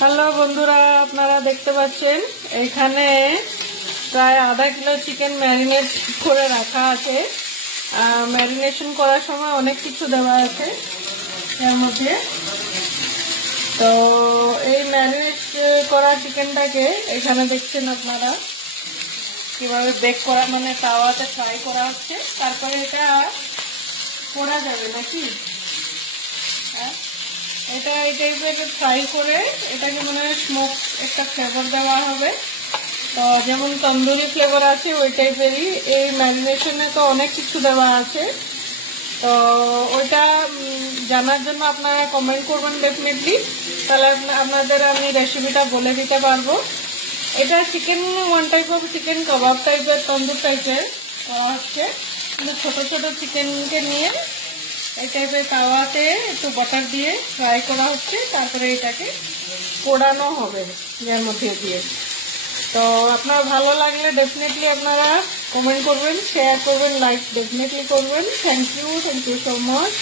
Hello বন্ধুরা, আপনারা দেখতে পাচ্ছেন এখানে প্রায় আধা কিলো চিকেন ম্যারিনেট করে রাখা আছে। ম্যারিনেশন করার সময় অনেক কিছু দেওয়া আছে এর মধ্যে। তো এই ম্যারিনেট করা চিকেনটাকে এখানে দেখছেন আপনারা কিভাবে বেক করা, মানে তাওয়াতে ফ্রাই করা হচ্ছে। তারপরে এটা পোড়া যাবে নাকি, এটা এই টাইপের ফ্রাই করে এটাকে মানে স্মোক একটা ফ্লেভার দেওয়া হবে। তো যেমন তন্দুরি ফ্লেভার আছে ওই টাইপেরই এই ম্যারিনেশনে তো অনেক কিছু দেওয়া আছে। তো ওইটা জানার জন্য আপনারা কমেন্ট করবেন ডেফিনেটলি, তাহলে আপনাদের আমি রেসিপিটা বলে দিতে পারবো। এটা chicken one type of chicken kebab টাইপের, তন্দুর টাইপের করা হচ্ছে, কিন্তু ছোট ছোট চিকেনকে নিয়ে এই টাইপের তাওয়াতে একটু বাটার দিয়ে ফ্রাই করা হচ্ছে। তারপরে এটাকে পোড়ানো হবে এর মধ্যে দিয়ে। তো আপনার ভালো লাগলে ডেফিনেটলি আপনারা কমেন্ট করবেন, শেয়ার করবেন, লাইক ডেফিনেটলি করবেন। Thank you so much.